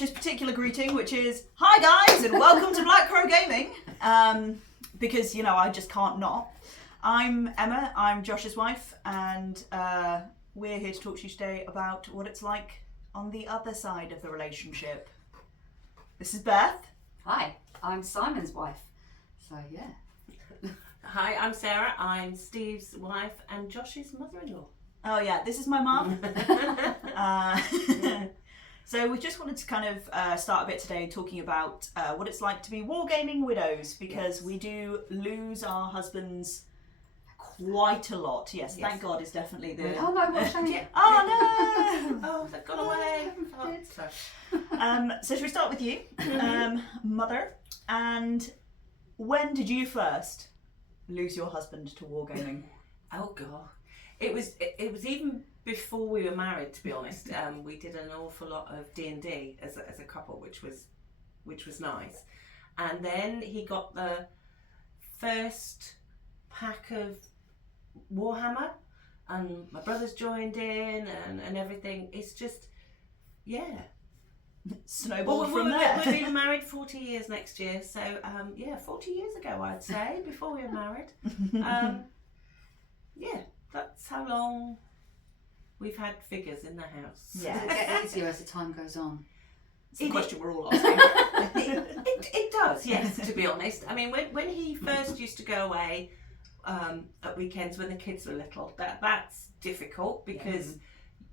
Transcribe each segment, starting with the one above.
Josh's particular greeting, which is, hi guys, and welcome to Black Crow Gaming. Because, you know, I just can't not. I'm Emma, I'm Josh's wife, and we're here to talk to you today about what it's like on the other side of the relationship. This is Beth. Hi, I'm Simon's wife. So, yeah. Hi, I'm Sarah. I'm Steve's wife and Josh's mother-in-law. Oh yeah, this is my mum. So we just wanted to kind of start a bit today talking about what it's like to be Wargaming Widows, because we do lose our husbands quite a lot. Yes, thank God is definitely the... Oh no, what's happening? Oh no! Oh, they've gone away. So should we start with you, mother, and when did you first lose your husband to wargaming? Oh God, it was even before we were married. To be honest, we did an awful lot of D&D as a couple, which was nice. And then he got the first pack of Warhammer, and my brothers joined in, and everything. It's just, yeah. Snowballed from there. We've been married 40 years next year, so 40 years ago I'd say, before we were married. Yeah, that's how long we've had figures in the house. Yeah, it gets easier as the time goes on. It's the question we're all asking. It does, yes, to be honest. I mean, when he first used to go away at weekends when the kids were little, that's difficult because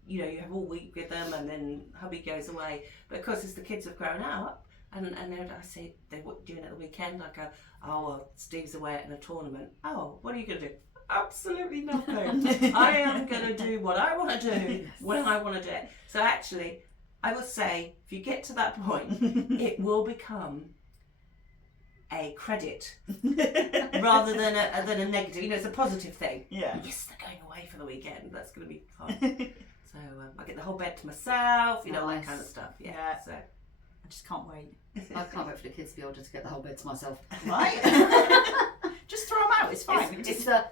you know, you have all week with them and then hubby goes away. But of course, as the kids have grown up, and then I say, what are you doing at the weekend? I go, oh, well, Steve's away in a tournament. Oh, what are you going to do? Absolutely nothing. I am going to do what I want to do when I want to do it. So actually, I would say, if you get to that point, it will become a credit rather than a negative. You know, it's a positive thing. Yeah. Yes, they're going away for the weekend. That's going to be fun. So I get the whole bed to myself, you know, all that kind of stuff. Yeah. So I just can't wait. I can't wait for the kids to be able to get the whole bed to myself. Right? Just throw them out, it's fine.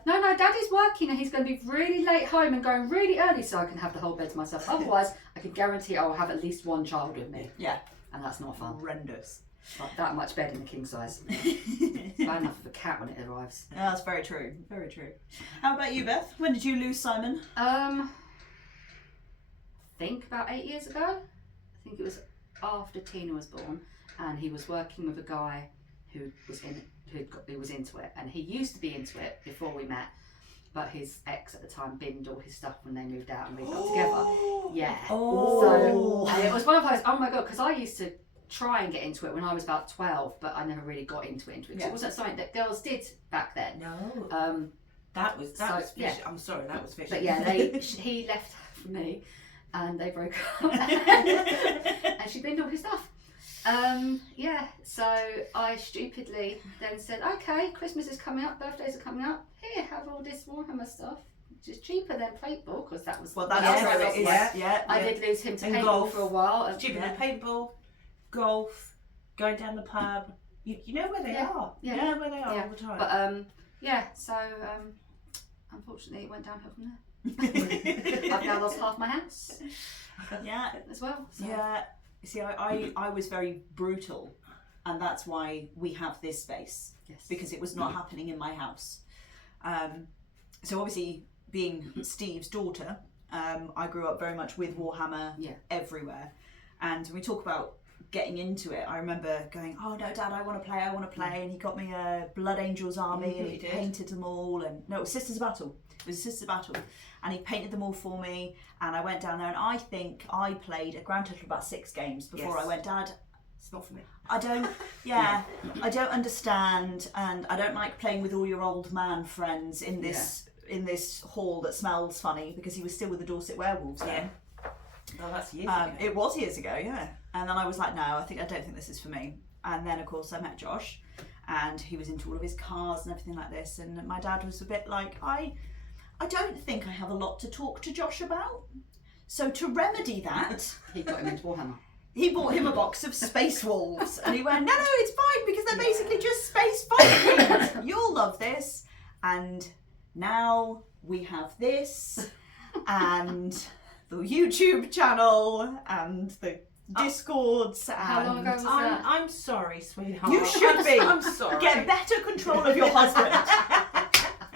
No, Daddy's working and he's going to be really late home and going really early so I can have the whole bed to myself. Otherwise, I can guarantee I will have at least one child with me. Yeah. And that's not fun. Horrendous. Like that much bed in the king size. Bad enough for a cat when it arrives. Yeah, that's very true. Very true. How about you, Beth? When did you lose Simon? I think about 8 years ago. I think it was after Tina was born, and he was working with a guy who was into it, and he used to be into it before we met, but his ex at the time binned all his stuff when they moved out and we got together. Yeah. Oh. So and it was one of those. Oh my God, because I used to try and get into it when I was about 12, but I never really got into it. It wasn't something that girls did back then. No. That was fish. Yeah. I'm sorry, that was fish. But yeah, he left for me. And they broke up, and she binned all his stuff. So I stupidly then said, okay, Christmas is coming up, birthdays are coming up, here, have all this Warhammer stuff, which is cheaper than paintball, because that was... Well, that's true, it is. Yeah. I did lose him to and paintball golf. for a while. Cheaper than paintball, golf, going down the pub. You know where they are. Yeah. You know where they are all the time. But, so unfortunately it went downhill from there. I've now lost half my house. Yeah, as well. So. Yeah. See, I was very brutal, and that's why we have this space. Yes. Because it was not happening in my house. So obviously, being Steve's daughter, I grew up very much with Warhammer everywhere, and we talk about getting into it. I remember going, oh no, Dad, I want to play, and he got me a Blood Angels army, and he painted them all, and no, it was Sisters of Battle. It was Sisters of Battle, and he painted them all for me, and I went down there, and I think I played a grand total of about 6 games before I went, Dad, it's not for me. I don't understand, and I don't like playing with all your old man friends in this hall that smells funny, because he was still with the Dorset Werewolves then. Oh, that's years ago. It was years ago, yeah. And then I was like, no, I don't think this is for me. And then, of course, I met Josh, and he was into all of his cars and everything like this, and my dad was a bit like, I don't think I have a lot to talk to Josh about. So to remedy that... He got him into Warhammer. He bought him a box of Space Wolves, and he went, no, it's fine, because they're basically just space fighting. You'll love this. And now we have this, and the YouTube channel, and the discords. How long ago was that? I'm sorry, sweetheart. You should be. I'm sorry. Get better control of your husband.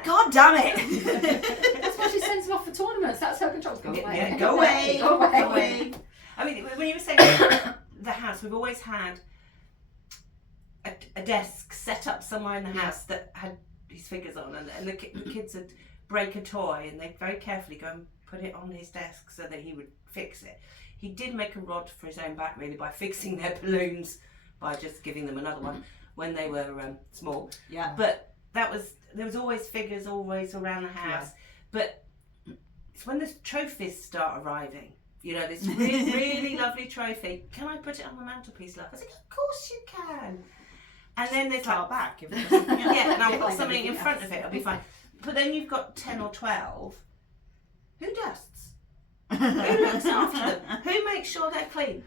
God damn it. That's why she sends him off for tournaments. That's her control. Go away. Yeah, go away. Go away. I mean, when you were saying the house, we've always had a desk set up somewhere in the house that had his figures on, and the kids would break a toy and they'd very carefully go and put it on his desk so that he would fix it. He did make a rod for his own back, really, by fixing their balloons, by just giving them another one when they were small. Yeah. But there was always figures always around the house. Yeah. But it's when the trophies start arriving. You know, this really, really lovely trophy. Can I put it on the mantelpiece, love? I said, of course you can. And then there's like back. Yeah, and I'll put something in front of it. It'll be fine. But then you've got 10 or 12. Who dusts? Who looks after them? Who makes sure they're clean?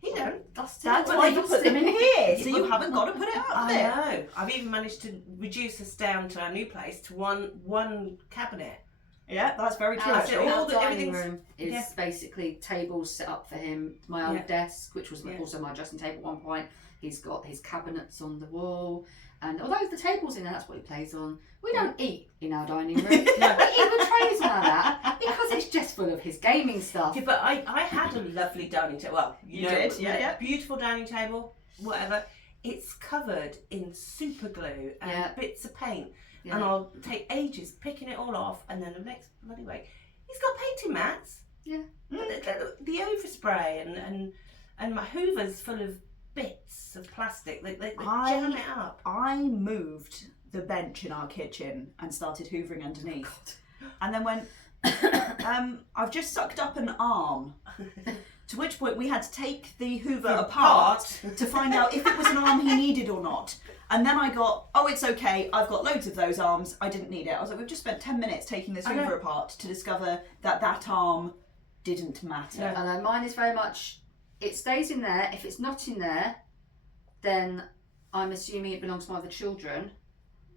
He don't. That's why you put them in here, so you haven't got to put it up I there. know. I've even managed to reduce us down to our new place to one cabinet. Yeah, that's very true. Our dining room is basically tables set up for him. My old desk, which was also my dressing table at one point. He's got his cabinets on the wall. And although the table's in there, that's what he plays on. We don't eat in our dining room. We eat the trays and all that because it's just full of his gaming stuff. Yeah, but I had a lovely dining table. Well, you did, yeah. Beautiful dining table, whatever. It's covered in super glue and bits of paint. Yeah. And I'll take ages picking it all off, and then the next bloody week, he's got painting mats. Yeah. The overspray and my Hoover's full of bits of plastic. They jam it up. I moved the bench in our kitchen and started hoovering underneath, and then went, I've just sucked up an arm. To which point we had to take the Hoover apart to find out if it was an arm he needed or not. And then I got, it's okay, I've got loads of those arms, I didn't need it. I was like, we've just spent 10 minutes taking this Hoover apart to discover that arm didn't matter. Yeah. And mine is very much, it stays in there. If it's not in there, then I'm assuming it belongs to one of the children.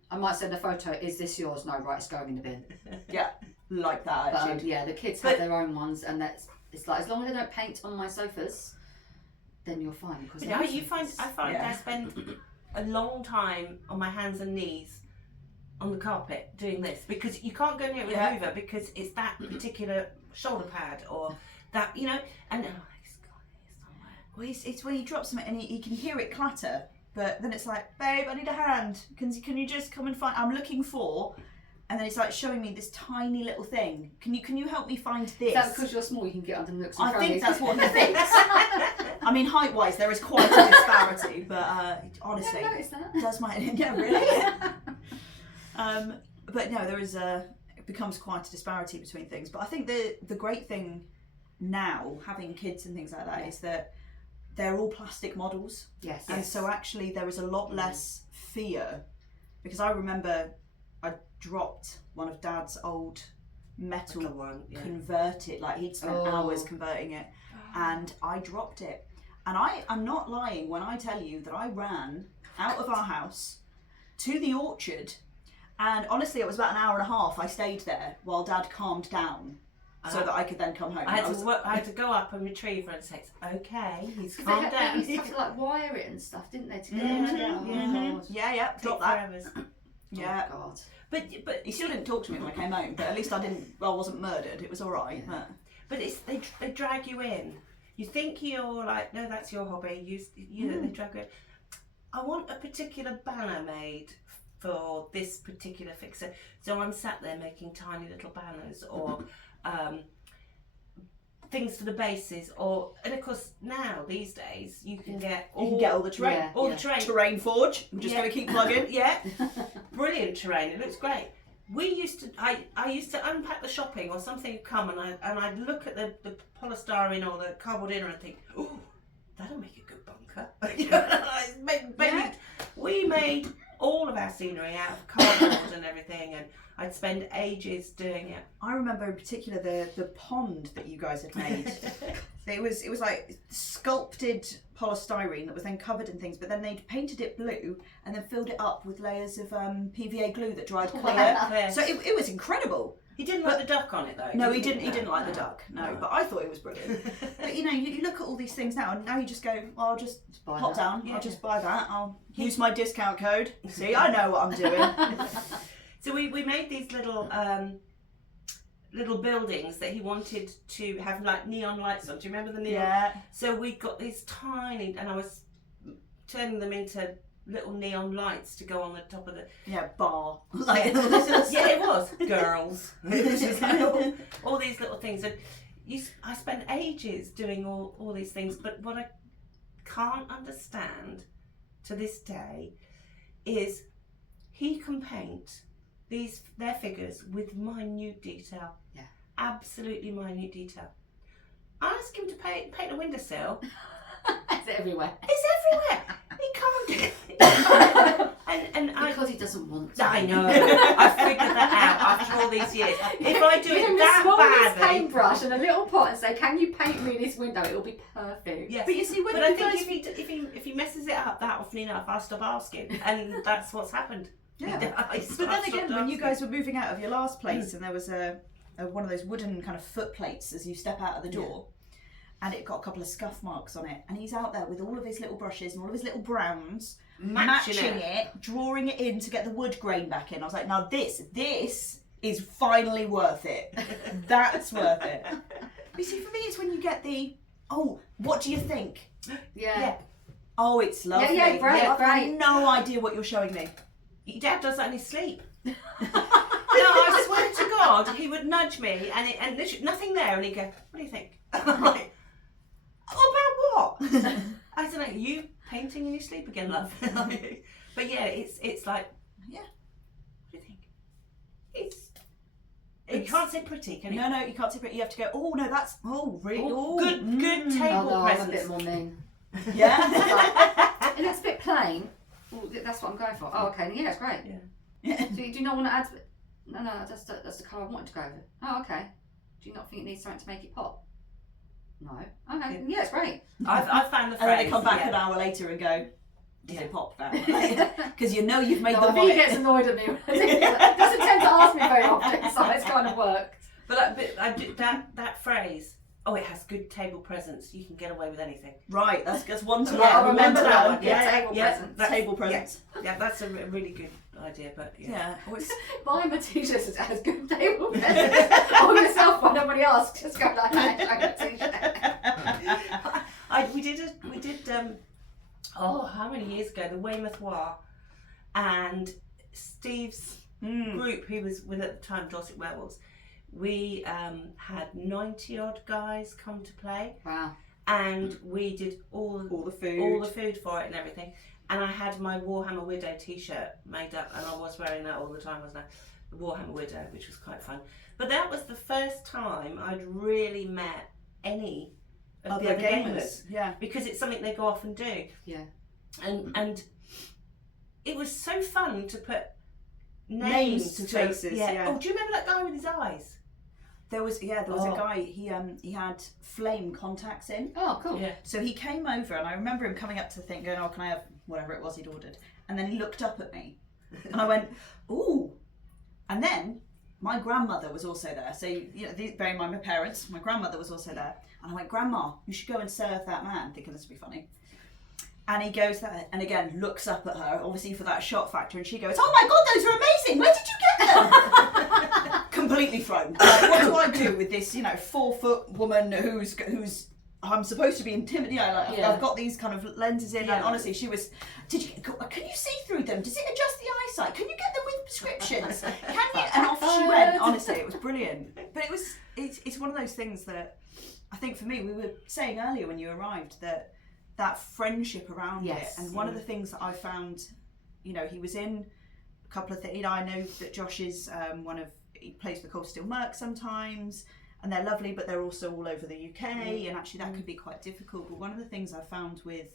I might send a photo, is this yours? No, right, it's going in the bin. Yeah, like that attitude. The kids have their own ones, and it's like, as long as they don't paint on my sofas, then you're fine. Because I find I spend a long time on my hands and knees on the carpet doing this, because you can't go near it with a Hoover because it's that particular shoulder pad or that, and it's gone here somewhere. Well, it's when he drops something and he can hear it clatter, but then it's like, babe, I need a hand. Can you just come and find? I'm looking for. And then it's like showing me this tiny little thing. Can you help me find this? Is that because you're small, you can get under the nooks and crannies? I think that's what he thinks. I mean, height-wise, there is quite a disparity, but honestly, I noticed that. Does my really? But no, there is it becomes quite a disparity between things. But I think the great thing now, having kids and things like that, is that they're all plastic models. Yes. And so actually, there is a lot less fear, because I remember I dropped one of Dad's old metal converted, like he'd spent hours converting it, and I dropped it. And I'm not lying when I tell you that I ran out of our house to the orchard, and honestly it was about an hour and a half I stayed there while Dad calmed down so that I could then come home. I had to go up and retrieve her and say, it's okay, he's calmed down. They used to have to wire it and stuff, didn't they, to get it out? Yeah, drop that. Yeah. Oh, God. But he still didn't talk to me when I came home. But at least I wasn't murdered. It was all right. Yeah. But they drag you in. You think you're like, no, that's your hobby. You know, they drag you in. I want a particular banner made for this particular fixer. So I'm sat there making tiny little banners or things for the bases, and of course now these days you can get all the terrain, the terrain. Terrain forge. I'm just going to keep plugging. Yeah, brilliant terrain. It looks great. I used to unpack the shopping or something would come and I'd look at the polystyrene or the cardboard inner and think, oh, that'll make a good bunker. We made all of our scenery out of cardboard and everything, and I'd spend ages doing it. I remember in particular the pond that you guys had made. It was like sculpted polystyrene that was then covered in things, but then they'd painted it blue and then filled it up with layers of PVA glue that dried clear. So it was incredible. He didn't like the duck on it though. No, he didn't. He didn't like the duck. No, but I thought it was brilliant. But you look at all these things now, and now you just go, well, I'll just pop down. Yeah. I'll just buy that. I'll use my discount code. See, I know what I'm doing. So we made these little buildings that he wanted to have like neon lights on. Do you remember the neon? Yeah. So we got these tiny, and I was turning them into little neon lights to go on the top of the bar. Like, yeah, it was girls. It was just like all these little things, and I spent ages doing all these things. But what I can't understand to this day is he can paint their figures with minute detail. Yeah, absolutely minute detail. Ask him to paint a windowsill. It's everywhere. It's everywhere. He can't do it. Because he doesn't want to. I know. I figured that out after all these years. If I do it that badly, paintbrush and a little pot and say, "Can you paint me this window?" It'll be perfect. Yes. But you see, I think if he messes it up that often enough, I'll stop asking, and that's what's happened. Yeah. But then again, when you guys were moving out of your last place, and there was a one of those wooden kind of foot plates as you step out of the door. Yeah. And it got a couple of scuff marks on it, and he's out there with all of his little brushes and all of his little browns, matching it, drawing it in to get the wood grain back in. I was like, now this is finally worth it. That's worth it. But you see, for me, it's when you get what do you think? Yeah. Oh, it's lovely. Yeah, great. I've got no idea what you're showing me. Your dad does that in his sleep. No, I swear to God, he would nudge me, and literally nothing there, and he'd go, "What do you think?" I'm like, about what? I don't know. Are you painting in your sleep again, love? But yeah, it's like, yeah. What do you think? You can't say pretty, can you? No, you can't say pretty. You have to go. Oh no, that's really good table presence. I'm a bit more mean. Yeah. It looks a bit plain. Well, that's what I'm going for. Oh, okay. Yeah, it's great. Yeah. So you do not want to add? No, that's the colour I wanted to go over. Oh, okay. Do you not think it needs something to make it pop? No. Okay. Yeah, it's great. I've found the phrase. And then they come back an hour later and go, does it pop now? Because you've made I them think he gets annoyed at me. He doesn't tend to ask me very often, so it's kind of worked. But I do that phrase. Oh, it has good table presence. You can get away with anything. Right, that's one to I'll remember that one. Table presence. Yeah, that's a really good idea. But buy my t-shirts that has good table presence on yourself when nobody asks. Just go like that. We did. How many years ago? The Weymouth War, and Steve's group, who was with at the time Dorset Werewolves. We had 90 odd guys come to play. Wow. And we did all the food for it and everything. And I had my Warhammer Widow t-shirt made up, and I was wearing that all the time, wasn't I? The Warhammer Widow, which was quite fun. But that was the first time I'd really met any of the other gamers. Yeah. Because it's something they go off and do. Yeah. And it was so fun to put names to faces. Yeah. Oh, do you remember that guy with his eyes? There was a guy, he had flame contacts in. Oh, cool. Yeah. So he came over, and I remember him coming up to the thing going, "Oh, can I have whatever it was he'd ordered?" And then he looked up at me, and I went, "Ooh." And then my grandmother was also there. So, bearing in mind my parents, my grandmother was also there. And I went, "Grandma, you should go and serve that man," thinking this would be funny. And he goes there, and again, looks up at her, obviously for that shock factor, and she goes, "Oh my God, those are amazing! Where did you get them?" Completely thrown. Like, what do I do with this, 4-foot woman who's I'm supposed to be intimidated? I've got these kind of lenses in, and honestly, she was, can you see through them? Does it adjust the eyesight? Can you get them with prescriptions? Can you? And off she went. Honestly, it was brilliant. But it's one of those things that I think for me, we were saying earlier when you arrived that friendship around it, and one of the things that I found, he was in a couple of things. I know that Josh is he plays for Cold Steel Merc sometimes, and they're lovely, but they're also all over the UK, and actually that could be quite difficult. But one of the things I found with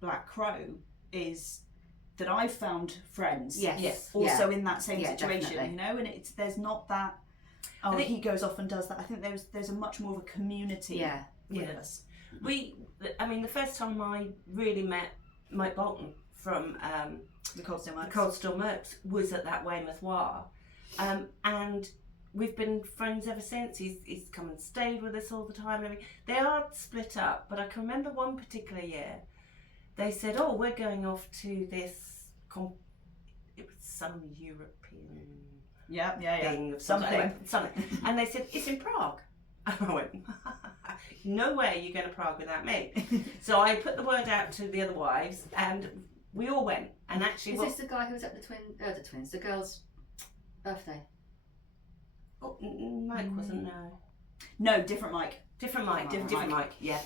Black Crow is that I've found friends also in that same situation, definitely. And there's not that, I think he goes off and does that. I think there's a much more of a community with us. The first time I really met Mike Bolton from the Cold Steel Mercs was at that Weymouth War, and we've been friends ever since. He's come and stayed with us all the time. And everything. They are split up, but I can remember one particular year. They said, "Oh, we're going off to this." It was some European thing of something. And they said, "It's in Prague." And I went, "No way you're going to Prague without me." So I put the word out to the other wives, and we all went. And actually, is this the guy who was at the girl's birthday? Oh, Mike wasn't. No, different Mike. Different Mike. Yeah,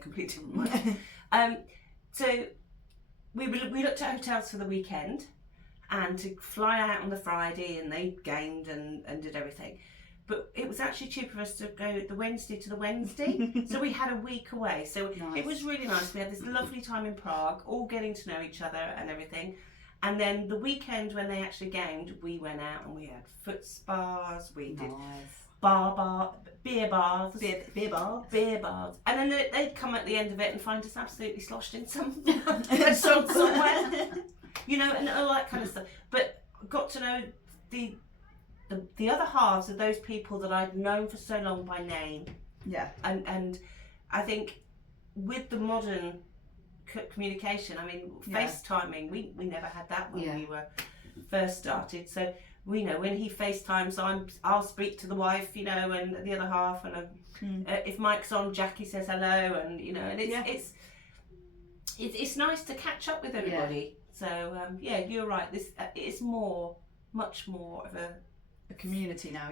completely different Mike. So we looked at hotels for the weekend, and to fly out on the Friday, and they gamed and did everything. But it was actually cheaper for us to go the Wednesday to the Wednesday. So we had a week away. So It was really nice. We had this lovely time in Prague, all getting to know each other and everything. And then the weekend when they actually gamed, we went out and we had foot spas, we did beer bars. And then they'd come at the end of it and find us absolutely sloshed in some restaurant somewhere. You know, and all that kind of stuff. But got to know the other halves of those people that I'd known for so long by name. Yeah. And I think with the modern communication, I mean, FaceTiming, we never had that when we were first started. So we know when he FaceTimes, I'll speak to the wife, you know, and the other half, and if Mike's on, Jackie says hello, and you know, and it's nice to catch up with everybody. So you're right. This it's much more of a community now.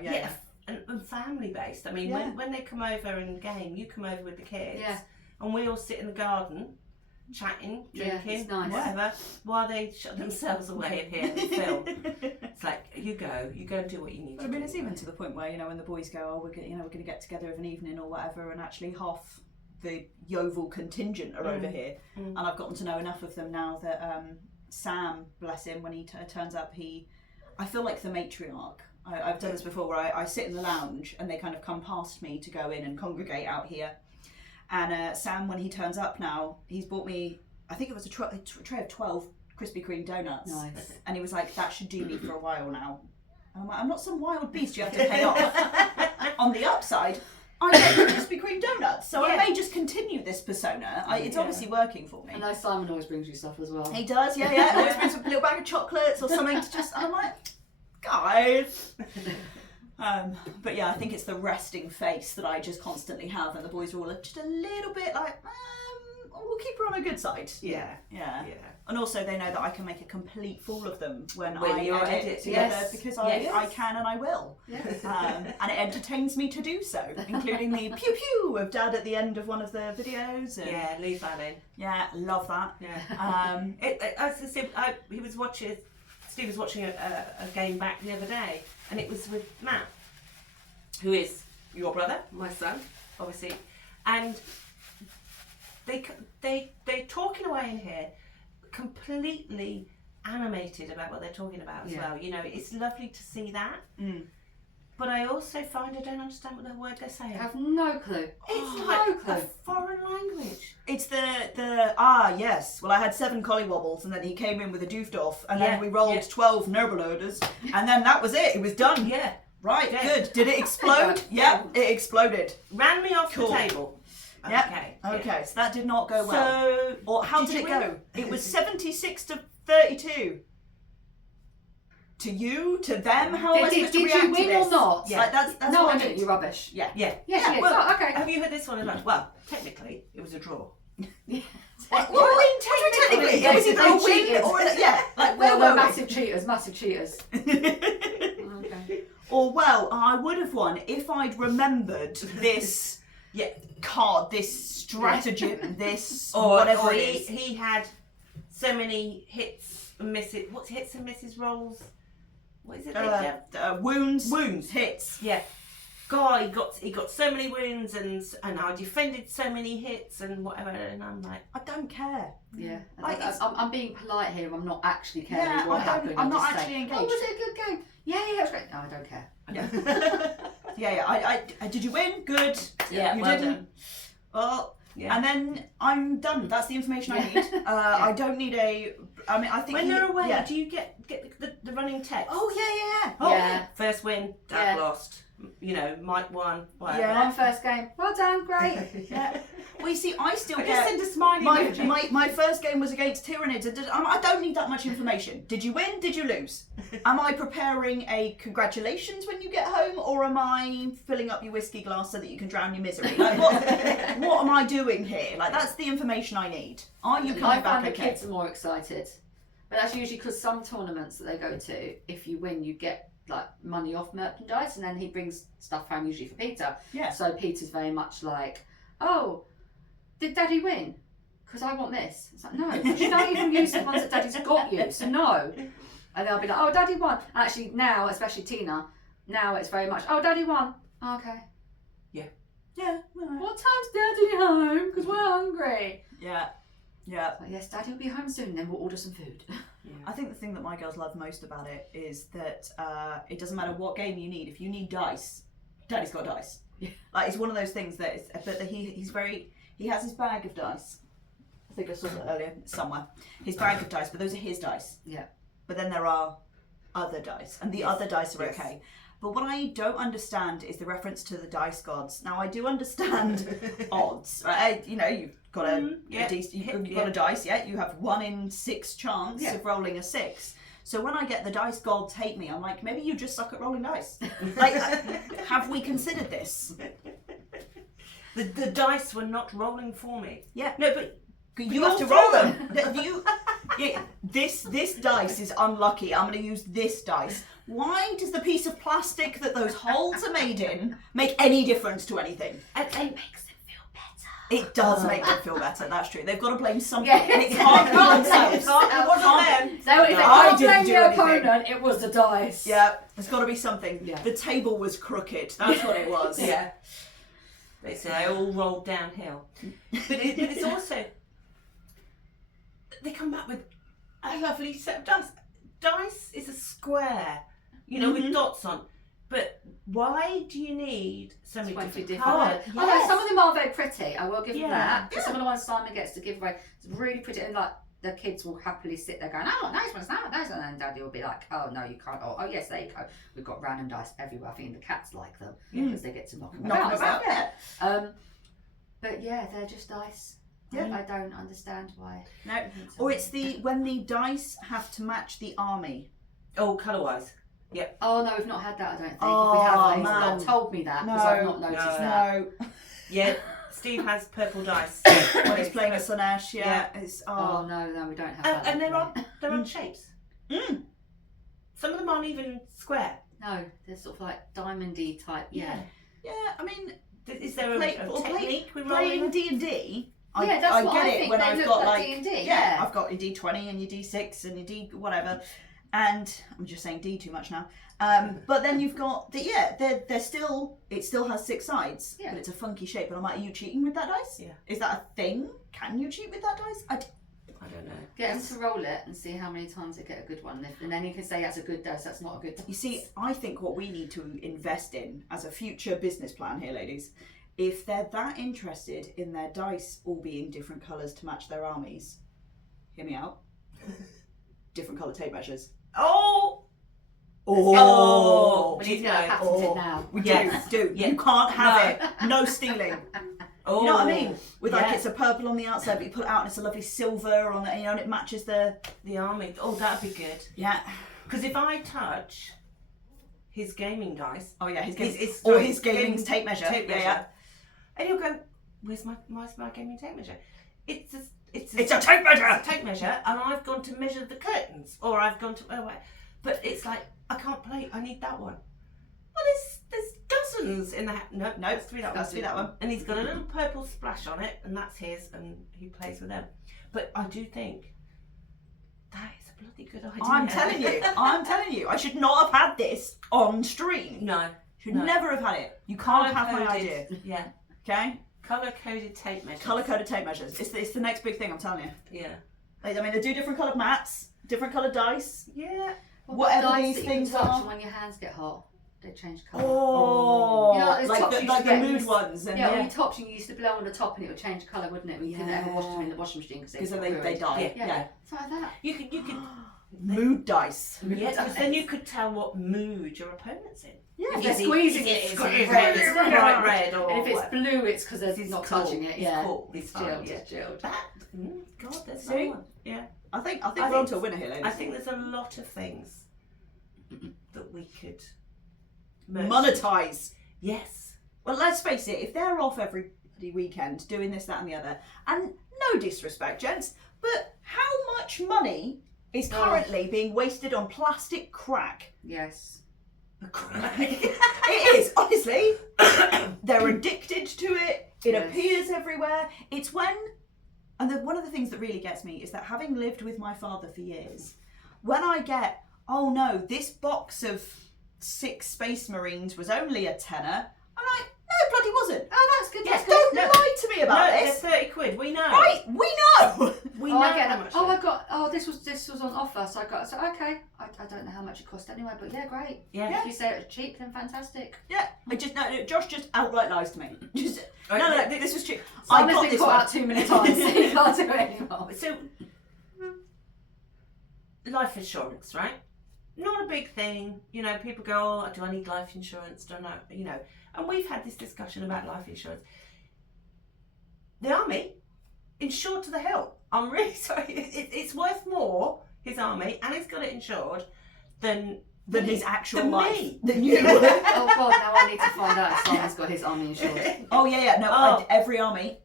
And family based. I mean, when they come over and game, you come over with the kids, and we all sit in the garden, chatting, drinking, whatever, while they shut themselves away in here and film. It's like you go and do what you need to do. I mean, it's even to the point where, you know, when the boys go, we're going to get together of an evening or whatever, and actually half the Yeovil contingent are over here, and I've gotten to know enough of them now that Sam, bless him, when he turns up, I feel like the matriarch. I've done this before, where I sit in the lounge and they kind of come past me to go in and congregate out here. And Sam, when he turns up now, he's bought me, I think it was a tray of 12 Krispy Kreme donuts. Nice. And he was like, "That should do me for a while now." And I'm like, "I'm not some wild beast you have to pay off." On the upside, I get the Krispy Kreme donuts, so I may just continue this persona. It's obviously working for me. I know Simon always brings you stuff as well. He does, yeah. Always brings a little bag of chocolates or something to just, I'm like, guys. But yeah, I think it's the resting face that I just constantly have, and the boys are all just a little bit like, we'll keep her on a good side. Yeah. And also they know that I can make a complete fool of them when I edit together, because I can and I will. Yes. And it entertains me to do so, including the pew pew of Dad at the end of one of the videos. And leave that in. Yeah, love that. Yeah. As I said, Steve was watching a game back the other day, and it was with Matt, who is your brother, my son, obviously, and they're talking away in here, completely animated about what they're talking about as well. You know, it's lovely to see that. But I also find I don't understand what the word they're saying. I have no clue. It's like a foreign language. It's yes. Well, I had 7 collywobbles, and then he came in with a doofdorf, and then we rolled 12 Nurbloders, and then that was it. It was done. Yeah. Right, good. Did it explode? Yeah, it exploded. Ran me off the table. Okay, so that did not go well. Or how did it go? It was 76 to 32. To you, to them, how am I supposed to react to this? Did you win or not? Yeah, like, that's no, what I didn't. You're rubbish. Yeah. Well, okay. Have you heard this one as well? Well, technically, it was a draw. Technically, it was either a win or like we're massive cheaters. Okay. Or I would have won if I'd remembered this card, this stratagem, this or whatever he had so many hits and misses. What's hits and misses rolls? What is it? Wounds, hits. Yeah. God, he got so many wounds, and I defended so many hits and whatever, and I'm like, I don't care. Yeah, I'm being polite here. I'm not actually caring what happened. I'm not actually engaged. Oh, was it a good game? Yeah, it was great. No, I don't care. I did you win? Good. Yeah, you well didn't. done. Well, Yeah. And then I'm done. That's the information I need. I don't need a. I mean, I think when they're away, yeah. do you get the running text? Oh yeah. Oh, yeah. First win, Dad lost. You know, Mike won. Whatever. Yeah. On first game, well done, great. Yeah. Well, you see, I still I get. just send a smiley emoji. My first game was against Tyranids. I don't need that much information. Did you win? Did you lose? Am I preparing a congratulations when you get home, or am I filling up your whiskey glass so that you can drown your misery? Like, what am I doing here? Like, that's the information I need. Are you coming I back find the okay? kids are more excited, but that's usually because some tournaments that they go to, if you win, you get like money off merchandise, and then he brings stuff home usually for Peter. Yeah. So Peter's very much like, oh, did Daddy win? Because I want this. It's like, no, you don't even use the ones that Daddy's got you, so no. And they'll be like, oh, Daddy won. And actually now, especially Tina, now it's very much, oh, Daddy won. Oh, okay. Yeah. What time's Daddy home? Because we're hungry. Yeah. Like, yes, Daddy will be home soon, then we'll order some food. Yeah. I think the thing that my girls love most about it is that it doesn't matter what game you need. If you need dice, Daddy's got dice. Yeah. Like, it's one of those things that, he has his bag of dice. I think I saw that earlier somewhere. His bag of dice, but those are his dice. Yeah. But then there are other dice, and the other dice are okay. But what I don't understand is the reference to the dice gods. Now, I do understand odds, right? You know, you've got you've got a dice, you have 1 in 6 chance of rolling a 6. So when I get the dice gods hate me, I'm like, maybe you just suck at rolling dice. Like, have we considered this? The dice were not rolling for me. Yeah. No, but you have to roll them. This dice is unlucky. I'm going to use this dice. Why does the piece of plastic that those holes are made in make any difference to anything? And it makes them feel better. It does make them feel better. That's true. They've got to blame something, Yeah. and it can't be themselves. It wasn't them. So if they I can't didn't blame do your anything. opponent, it was the dice. Yeah, there's got to be something. Yeah. The table was crooked. That's what it was. Yeah. They say I all rolled downhill. But it's also, they come back with a lovely set of dice. Dice is a square, with dots on. But why do you need so many 20 different colours? colours? Although some of them are very pretty, I will give them Yeah. that. But some of the ones Simon gets to give away, it's really pretty, and like the kids will happily sit there going, oh, nice ones, nice one, and then Daddy will be like, oh no, you can't. Oh yes, there you go. We've got random dice everywhere. I think the cats like them because they get to knock them Knock them about. about. But yeah, they're just dice. Yeah. I don't understand why. No. Or it's when the dice have to match the army. Oh, colour-wise. Oh no, we've not had that. I don't think. Oh, if we have, he's man. not told me that because No, I've not noticed that. No. Yeah, Steve has purple dice. When he's playing a Slanesh, it's Oh no, we don't have that. And they're on shapes. Mm. Some of them aren't even square. No, they're sort of like diamondy type. Yeah. Yeah, I mean, Is there a technique with playing rolling? D&D? Yeah, that's I what get I it think. when They I've look got like like D&D, yeah. I've got your D20 and your D6 and your D whatever, and I'm just saying D too much now. But then you've got they're still, it still has 6 sides, but it's a funky shape. And I'm like, are you cheating with that dice? Yeah. Is that a thing? Can you cheat with that dice? I don't know. Get them to roll it and see how many times they get a good one. And then you can say that's a good dice, that's not a good dice. You see, I think what we need to invest in as a future business plan here, ladies, if they're that interested in their dice all being different colours to match their armies, hear me out. Different colour tape measures. Oh! Oh! We need to get that patented now. We Yes. do. Yeah. You can't have it. No stealing. Oh. You know what I mean? With like Yeah. it's a purple on the outside, but you put it out and it's a lovely silver on it, and it matches the army. Oh, that'd be good. yeah. Because if I touch his gaming dice, Oh yeah, his gaming tape measure. Yeah. And you'll go, where's my gaming tape measure? It's a tape measure. It's a tape measure, and I've gone to measure the curtains, or I've gone to but it's like I can't play. I need that one. Well, there's dozens in the no, it's 3 that That's 3 that one. and he's got a little purple splash on it, and that's his, and he plays with them. But I do think that is a bloody good idea. I'm telling you, I should not have had this on stream. No, Should never have had it. You can't have my Colour-coded, idea. Yeah, Okay? colour-coded tape measures. Colour-coded tape measures. It's the next big thing, I'm telling you. Yeah. I mean, they do different coloured mats, different coloured dice. Yeah. Whatever Dice these that you things can touch are. when your hands get hot. they change colour. Oh, You know, there's tops you like used the to get mood used- ones. And Yeah, all your tops you used to blow on the top and it would change colour, wouldn't it? We couldn't ever wash them in Yeah. the washing machine because then they die. Yeah, it's like that. You could Mood dice. yeah, because then you could tell what mood your opponent's in. Yeah. If they're squeezing it, it's red, red. it's bright red, or And if it's whatever. blue, it's because they're It's not cool. touching it. It's Yeah, cool. it's Fine, chilled. yeah. It's chilled. That, God, there's See? no one. Yeah. I think I we're think- on to a winner here, ladies. I think there's a lot of things that we could Monetize. Yes. Well, let's face it, if they're off every bloody weekend doing this, that, and the other, and no disrespect, gents, but how much money is currently being wasted on plastic crack? Yes. It is, honestly. They're addicted to it. It Yes. appears everywhere. It's when, and one of the things that really gets me is that having lived with my father for years, when I get, oh no, this box of 6 Space Marines was only a tenner, I'm like, no, bloody wasn't. Oh, that's good. Yes, That's good. Don't lie to me about No, this. they're 30 quid. We know. Right, we know. We Oh, know I get how that. much. Oh, I got. Oh, this was on offer, so I got. So okay, I don't know how much it cost anyway, but yeah, great. Yeah. If you say it was cheap, then fantastic. Yeah, no, Josh just outright lies to me. Just, Right, no, this was cheap. So I I've got been this caught one. out too many times, so you can't do it anymore. So, life insurance, right? Not a big thing. You know, people go, oh, do I need life insurance? Don't know. You know, and we've had this discussion about life insurance. The army, insured to the hill. I'm really sorry. It's worth more, his army, and he's got it insured, than his actual than life. me. Than you. Oh God, now I need to find out if Simon's got his army insured. Oh yeah. No, Oh. every army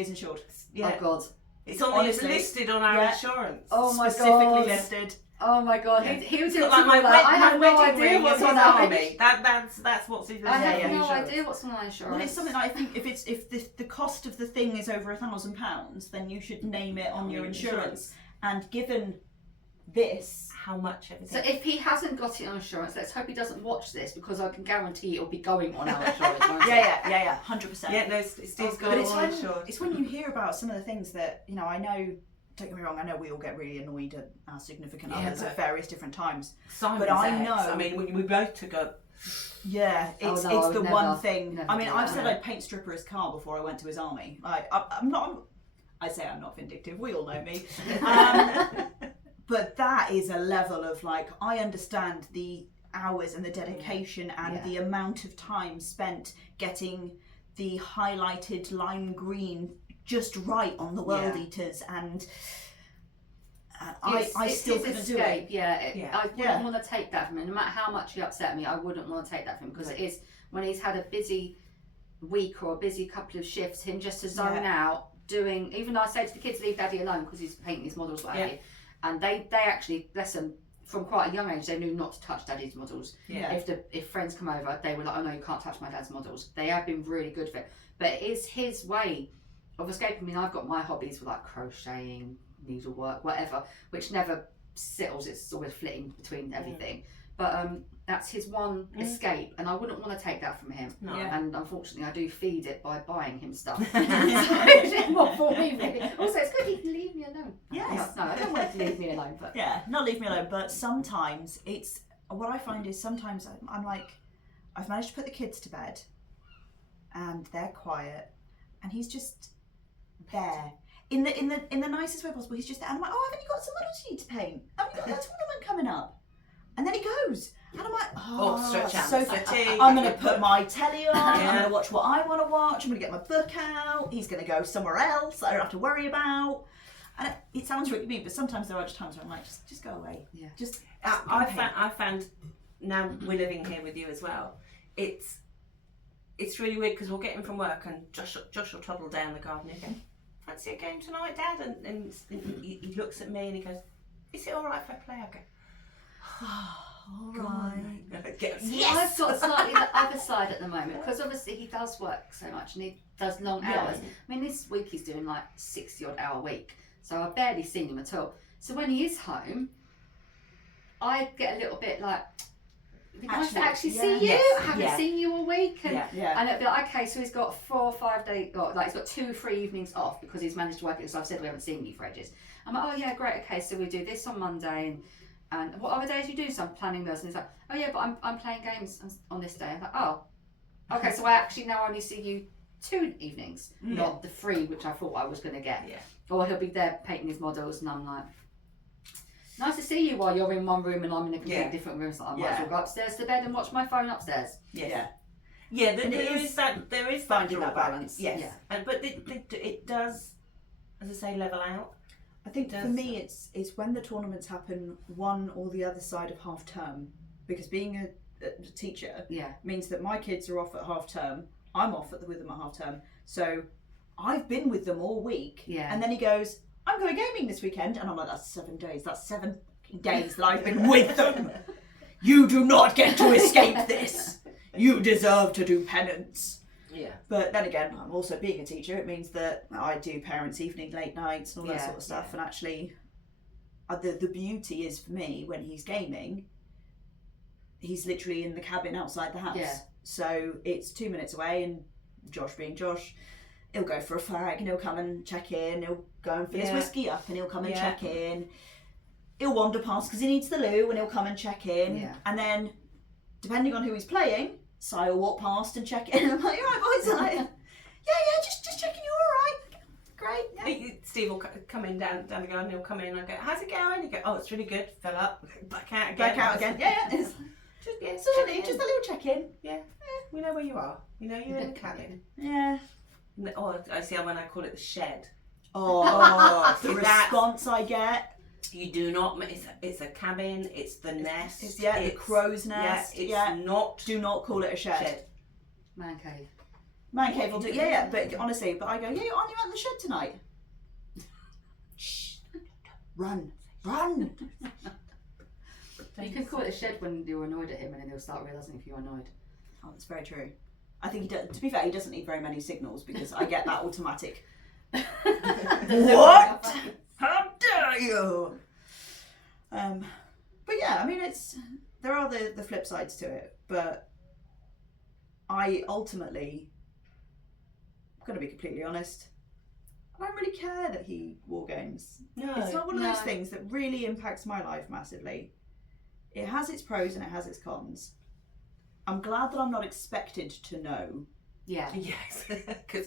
is insured. Yeah. Oh God. It's on Honestly, it's listed on our yeah. insurance. Oh my Specifically God. listed. Oh my God. Yeah. He was It's doing got like like, I my have no wedding idea ring what's is on his our army. That's what's his I have yeah, no insurance. idea what's on our insurance. Well, it's something that I think if the cost of the thing is over £1,000, then you should name it on your insurance. And given this, How much everything. So if he hasn't got it on insurance, let's hope he doesn't watch this because I can guarantee it'll be going on our insurance. won't it? yeah, 100%. Yeah, no, Steve's got But it it's all when, insured. it's when you hear about some of the things that, you know, I know, don't get me wrong, I know we all get really annoyed at our significant Yeah, others but- at various different times. Simon's but I ex, know- I mean, we both took a. Yeah, it's Oh, no, I it's would the never- one thing. never I mean, do I've that. said I'd paint stripper his car before I went to his army. Like, I'm not. I say I'm not vindictive. We all know me. But that is a level of like, I understand the hours and the dedication and Yeah. the amount of time spent getting the highlighted lime green just right on the world Yeah. eaters, and It's- I it's still his couldn't escape, do it. Yeah, Yeah. I wouldn't Yeah. want to take that from him. No matter how much he upset me, I wouldn't want to take that from him because it is when he's had a busy week or a busy couple of shifts, him just to zone out doing. Even though I say to the kids, leave Daddy alone because he's painting his models, what have you. And they actually, bless them, from quite a young age, they knew not to touch Daddy's models. Yeah. If friends come over, they were like, oh no, you can't touch my dad's models. They have been really good for it. But it is his way of escaping. I mean, I've got my hobbies with like crocheting, needlework, whatever, which never settles. It's always flitting between everything. But that's his one escape, and I wouldn't want to take that from him. No. Yeah. And unfortunately, I do feed it by buying him stuff. So it's not for me, really. Also, it's good he can leave me alone. Yes. No, I don't want him to leave me alone, but Yeah, not leave me alone, but sometimes it's, what I find is sometimes I'm like, I've managed to put the kids to bed and they're quiet and he's just there in the nicest way possible. He's just there and I'm like, oh, haven't you got some models you need to paint? Haven't you got that tournament coming up? And then he goes and I'm like, oh, stretch out so the settee. I'm going to put my telly on, I'm Yeah. going to watch what I want to watch, I'm going to get my book out, he's going to go somewhere else that I don't have to worry about. And it sounds really mean, but sometimes there are just times where I'm like, just go away. Yeah. Just I found now we're living here with you as well. It's really weird because we'll get in from work and Josh will toddle down the garden and go, fancy a game tonight, Dad? And he looks at me and he goes, is it all right if I play? I go, all right. I've got slightly the other side at the moment because obviously he does work so much and he does long hours. I mean, this week he's doing like 60 odd hour week, so I've barely seen him at all. So when he is home, I get a little bit like, it'd be nice to actually see you. Yes, I haven't yeah. seen you all week. And, Yeah. and it'd be like, okay, so he's got 4 or 5 days, like he's got 2 free evenings off because he's managed to work it. So I've said we haven't seen you for ages. I'm like, oh yeah, great. Okay, so we do this on Monday And what other days do you do? So I'm planning those, and he's like, oh yeah, but I'm playing games on this day. I'm like, oh, okay, so I actually now only see you 2 evenings, not the 3 which I thought I was going to get. Yeah. Or he'll be there painting his models, and I'm like, nice to see you while you're in one room and I'm in a completely different room. So I might as well go upstairs to bed and watch my phone upstairs. Yeah. Yeah, there is that finding that drawback. balance. Yes. Yeah. But it does, as I say, level out. I think for me it's when the tournaments happen one or the other side of half term, because being a teacher means that my kids are off at half term, I'm off with them at half term, so I've been with them all week, and then he goes, I'm going gaming this weekend, and I'm like, that's 7 days, that's 7 days that I've been with them. You do not get to escape this. You deserve to do penance. Yeah. But then again, I'm also being a teacher. It means that I do parents' evening, late nights, and all that sort of stuff. And actually, the beauty is for me when he's gaming, he's literally in the cabin outside the house. Yeah. So it's 2 minutes away, and Josh being Josh, he'll go for a fag and he'll come and check in. He'll go and fill his whiskey up and he'll come and check in. He'll wander past because he needs the loo and he'll come and check in. Yeah. And then, depending on who he's playing, Si will walk past and check in. I'm like, you alright, boys? Like, yeah, just checking you alright. Great. Yeah. Steve will come in down the garden. He'll come in and I go, how's it going? He go, oh, it's really good. Fill up, back out again. Yeah. It's just a little check in. Yeah. We know where you are. You know you're in the cabin. Yeah. Oh, I see when I call it the shed. Oh, the response I get. You do not. It's a cabin. It's the nest. It's the crow's nest. Not. Do not call it a shed. Man cave. Man cave will do. Yeah. But honestly, I go. Yeah, aren't you out in the shed tonight? Shh. Run. You can call it a shed when you're annoyed at him, and then he'll start realising if you're annoyed. Oh, that's very true. I think he does. To be fair, he doesn't need very many signals because I get that automatic. What? How dare you? But yeah, I mean, there are the flip sides to it, but I ultimately, I'm going to be completely honest, I don't really care that he war games. No, it's not one of those things that really impacts my life massively. It has its pros and it has its cons. I'm glad that I'm not expected to know. Yeah. Yes.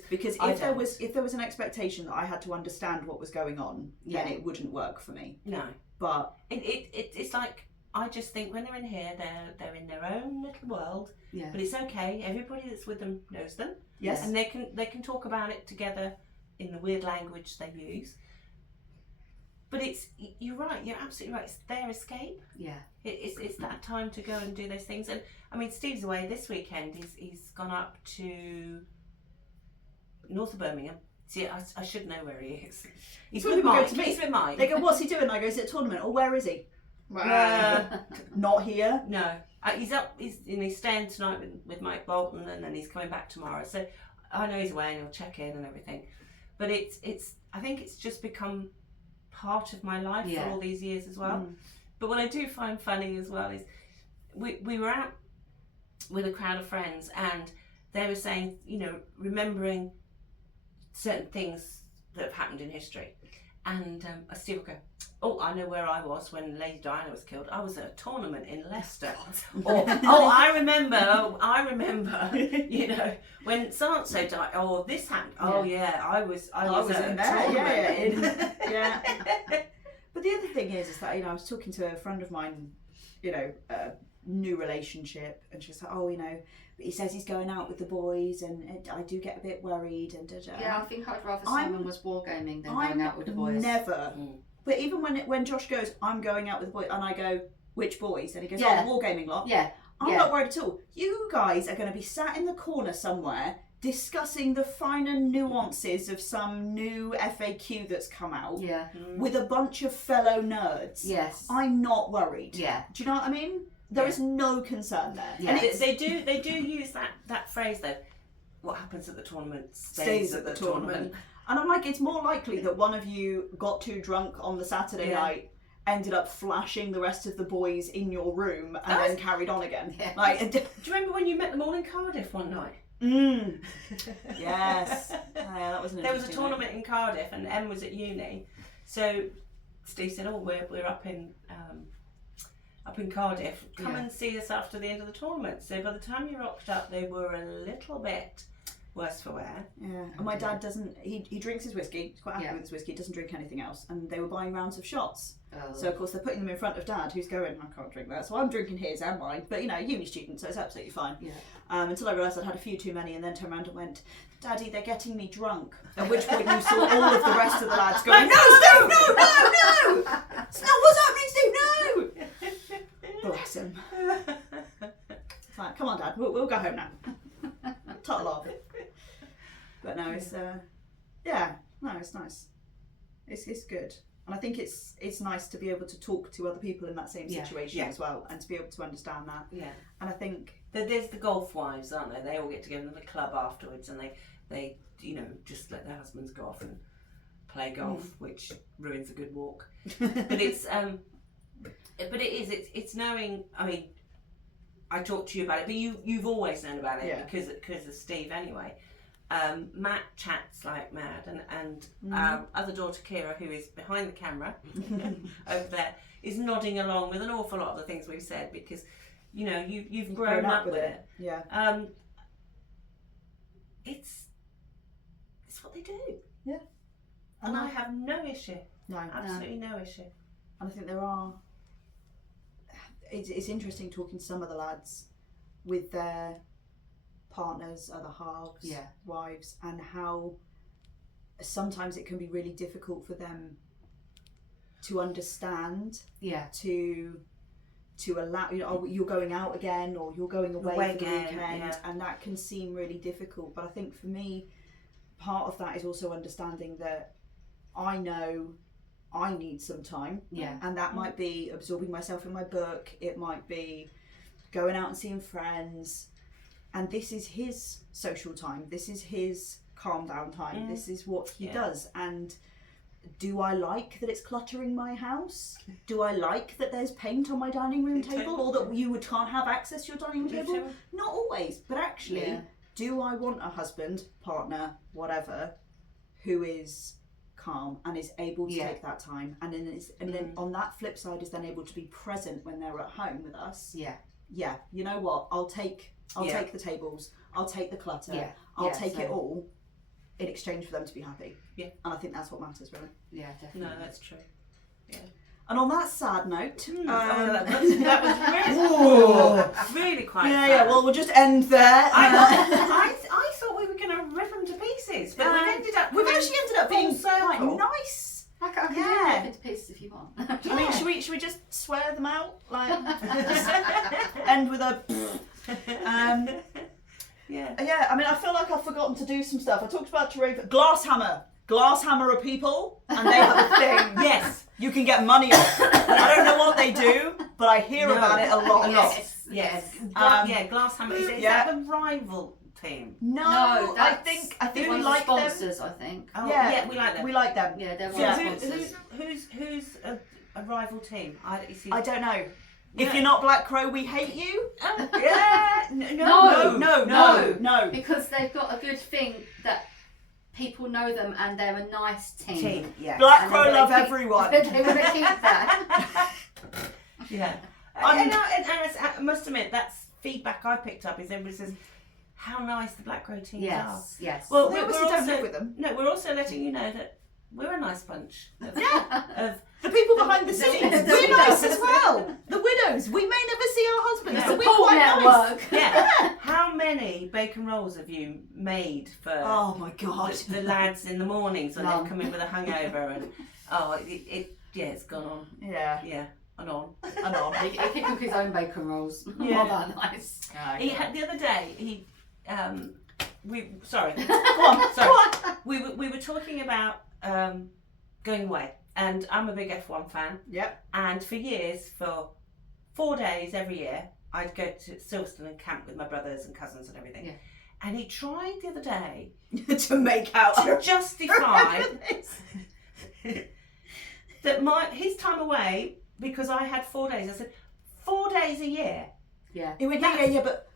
Because if there was an expectation that I had to understand what was going on, then it wouldn't work for me. No. But it's like, I just think when they're in here, they're in their own little world. Yeah. But it's okay. Everybody that's with them knows them. Yes. And they can talk about it together in the weird language they use. But you're right. You're absolutely right. It's their escape. Yeah. It's that time to go and do those things. And I mean, Steve's away this weekend. He's gone up to north of Birmingham. See, I should know where he is. He's with Mike. He's with Mike. They go, what's he doing? I go, is it a tournament? Or where is he? Not here. No. He's up. He's staying tonight with Mike Bolton, and then he's coming back tomorrow. So I know he's away, and he'll check in and everything. But I think it's just become part of my life for all these years as well. But what I do find funny as well is we were out with a crowd of friends and they were saying, remembering certain things that have happened in history. And Steve will go, oh, I know where I was when Lady Diana was killed. I was at a tournament in Leicester. Or, I remember, when so-and-so died. Oh, this happened. Oh, yeah, I was in there. Yeah. But the other thing is that, I was talking to a friend of mine, a new relationship, and she was like, but he says he's going out with the boys, and I do get a bit worried, and Yeah, I think I'd rather Simon was wargaming than going out with the boys. Never. But even when Josh goes, I'm going out with the boys, and I go, which boys? And he goes, the wargaming lot. Yeah. I'm not worried at all. You guys are going to be sat in the corner somewhere discussing the finer nuances of some new FAQ that's come out with a bunch of fellow nerds. Yes. I'm not worried. Yeah. Do you know what I mean? There is no concern there. Yeah. And they do use that phrase though. What happens at the tournament stays at the tournament. And I'm like, it's more likely that one of you got too drunk on the Saturday night, ended up flashing the rest of the boys in your room, and then carried on again. Yeah. Like, do you remember when you met them all in Cardiff one night? Yes. That was an There was a tournament in Cardiff, and Em was at uni. So Steve said, "Oh, we're up in up in Cardiff, come Yeah. and see us after the end of the tournament. So by the time you rocked up, they were a little bit worse for wear. Yeah, and my dad doesn't. He drinks his whiskey. He's quite happy with his whiskey. He doesn't drink anything else. And they were buying rounds of shots. Oh. So of course they're putting them in front of Dad, who's going, I can't drink that. So I'm drinking his and mine. But uni student, so it's absolutely fine. Yeah. Until I realised I'd had a few too many, and then turned around and went, Daddy, they're getting me drunk. At which point you saw all of the rest of the lads going, No, Steve, no! It's not what's happening, Steve, no! Bless him. It's like, come on, Dad, we'll go home now. Tuttle off. But no, it's it's nice. It's good, and I think it's nice to be able to talk to other people in that same situation as well, and to be able to understand that. Yeah. And I think there's the golf wives, aren't there? They all get together in the club afterwards, and they just let their husbands go off and play golf, which ruins a good walk. But it's it's knowing. I mean, I talked to you about it, but you've always known about it because of Steve anyway. Matt chats like mad, and our other daughter Kira, who is behind the camera over there, is nodding along with an awful lot of the things we've said, because you've grown up with it. Yeah. It's what they do. Yeah. And I have no issue. No. Absolutely no issue. And I think there are. It's interesting talking to some of the lads with their partners, other halves, wives, and how sometimes it can be really difficult for them to understand, to allow, you're going out again, or you're going away for the weekend, and that can seem really difficult. But I think for me, part of that is also understanding that I know I need some time, and that might be absorbing myself in my book, it might be going out and seeing friends. And this is his social time. This is his calm down time. This is what he does. And do I like that it's cluttering my house? Do I like that there's paint on my dining room table, or that you can't have access to your dining room table? Not always, but actually, do I want a husband, partner, whatever, who is calm and is able to take that time, and then on that flip side is then able to be present when they're at home with us? Yeah. You know what? I'll take the tables, I'll take the clutter, I'll take it all in exchange for them to be happy. Yeah. And I think that's what matters, really. Yeah, definitely. No, that's true. Yeah. And on that sad note, that was really quite sad. Yeah, well, we'll just end there. I thought we were going to rip them to pieces, but we've actually ended up being quite circle. Nice. I can rip it to pieces if you want. I mean, should we just swear them out? Like, just end with a... Yeah, I mean, I feel like I've forgotten to do some stuff. I talked about Terrain... Glasshammer are people, and they have a thing. Yes. You can get money off. I don't know what they do, but I hear about it a lot. Yes. Glasshammer. Is that the rival team? No, I think we like them. Sponsors, I think. Oh, yeah, we like them. We like them. Yeah, they're one of the sponsors. Who's a rival team? I don't know. If you're not Black Crow, we hate you. No. Because they've got a good thing that people know them and they're a nice team. Yeah. Black Crow love everyone. They want to keep that. Yeah. I must admit, that's feedback I picked up. Is everybody says how nice the Black Crow teams are. Yes. Well, we obviously don't live with them. No, we're also letting you know that we're a nice bunch. Of the people behind the scenes, we're nice as well. The widows, we may never see our husbands, so we're quite nice. Yeah. How many bacon rolls have you made for? Oh my God. The lads in the mornings when they've come in with a hangover and it's gone on. Yeah. And on. He can cook his own bacon rolls. Not that nice. He had the other day. Sorry. Go on. We were talking about going away, and I'm a big F1 fan. Yep. And for years, for 4 days every year, I'd go to Silverstone and camp with my brothers and cousins and everything. Yeah. And he tried the other day to make out to justify that his time away, because I had 4 days. I said 4 days a year. Yeah. He went,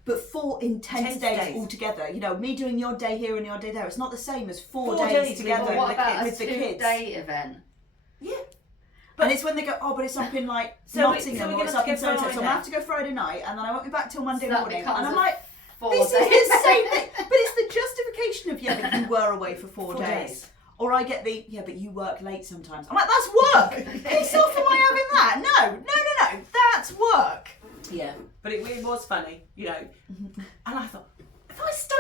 but 4 intense days altogether. You know, me doing your day here and your day there. It's not the same as 4 days together what about with the kids. A 2-day event? Yeah. and it's when they go, oh, but it's up in like Nottingham or it's up in so-and-so, so I have to go Friday night and then I won't be back till Monday morning. And I'm like, this is the same thing. But it's the justification of, yeah, but you were away for 4 days. Or I get the, yeah, but you work late sometimes. I'm like, that's work. Piss off, am I having that? No, that's work. Yeah, but it was funny, you know. And I thought, if I start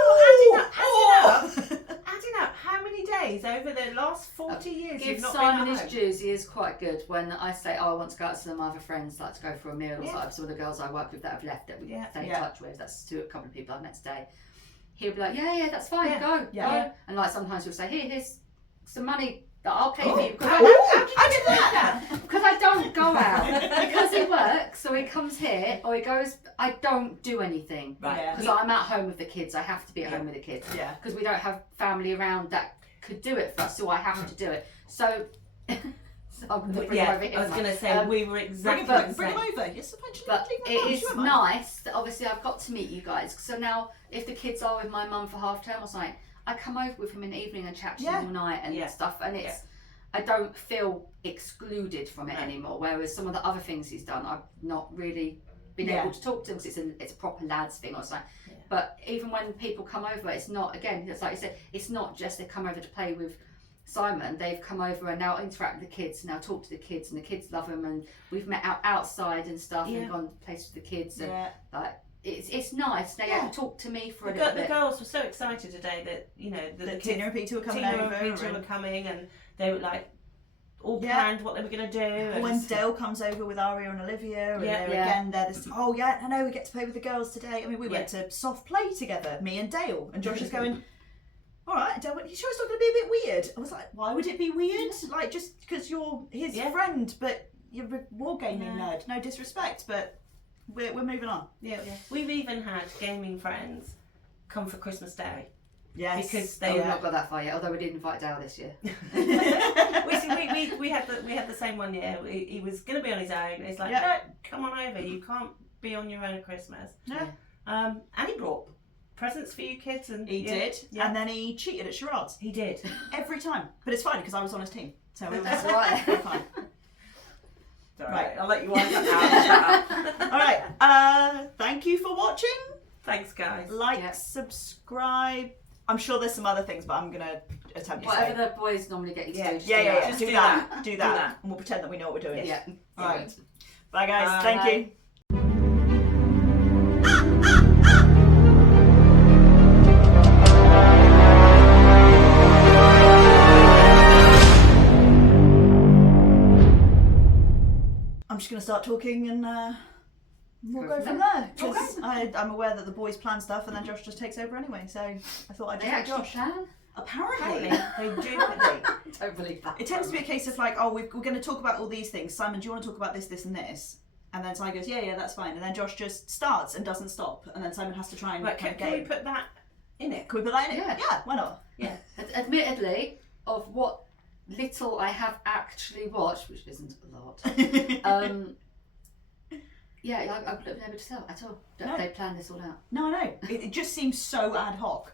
adding up how many days over the last 40 years Give you've not Simon been at his home. dues. He is quite good. When I say, oh, I want to go out to my other friends, like to go for a meal, or like some of the girls I work with that have left that we stay in touch with. That's a couple of people I've met today. He'll be like, yeah, that's fine, go. And like sometimes he'll say, here's some money that I'll pay for you. Because I don't go out. Because he works, so he comes here, or he goes, I don't do anything. Right. Because I'm at home with the kids. I have to be at home with the kids. Yeah. Because we don't have family around that could do it for us, so I have to do it. So, I'm going to bring him over here. I was going to say, we were exactly the same. Bring him over. Yes, eventually. But it is nice that obviously I've got to meet you guys. So now, if the kids are with my mum for half term or something, I come over with him in the evening and chat to him all night and stuff. And it's, I don't feel excluded from it anymore. Whereas some of the other things he's done, I've not really been able to talk to him because it's a proper lads thing or something. Yeah. But even when people come over, it's not, again, it's like you said, it's not just they come over to play with Simon. They've come over and now interact with the kids, now talk to the kids, and the kids love him. And we've met outside and stuff and gone to places with the kids. And like, it's nice. They talk to me for a little bit. The girls were so excited today that, you know, that Tina and Peter were coming over. Peter were coming, and they were like all planned what they were going to do. And when Dale comes over with Aria and Olivia, and they're again, they're this, oh yeah, I know, we get to play with the girls today. I mean, we went to soft play together, me and Dale, and Josh is going, all right, Dale, you sure it's not going to be a bit weird? I was like, why would it be weird? Like, just because you're his friend, but you're a wargaming nerd. No disrespect, but we're moving on. Yeah. We've even had gaming friends come for Christmas Day. Yes. Because we've not got that far yet, although we did invite Dale this year. we had the same one year. He was going to be on his own. It's like, no, come on over. You can't be on your own at Christmas. No. And he brought presents for you kids. And he did. Yeah. And then he cheated at charades. He did. Every time. But it's fine because I was on his team. So it was fine. Right, I'll let you wind up now. All right. Thank you for watching. Thanks, guys. Like, subscribe. I'm sure there's some other things, but I'm gonna attempt to whatever the boys normally get you to do. Just do that. Do that. And we'll pretend that we know what we're doing. Yeah. All right. Bye, guys. Thank you. I'm just going to start talking and we'll go from there. Because I'm aware that the boys plan stuff and then Josh just takes over anyway. So I thought I'd just Josh. Plan? Apparently. They do. Don't believe that. It tends to be a case of like, oh, we're going to talk about all these things. Simon, do you want to talk about this, this and this? And then Simon goes, yeah, that's fine. And then Josh just starts and doesn't stop. And then Simon has to try and can we put that in it? Can we put that in it? Yeah, why not? Yeah. Admittedly, of what little I have actually watched, which isn't a lot, I've never to tell at all. Don't they plan this all out? No, I know. It just seems so ad hoc.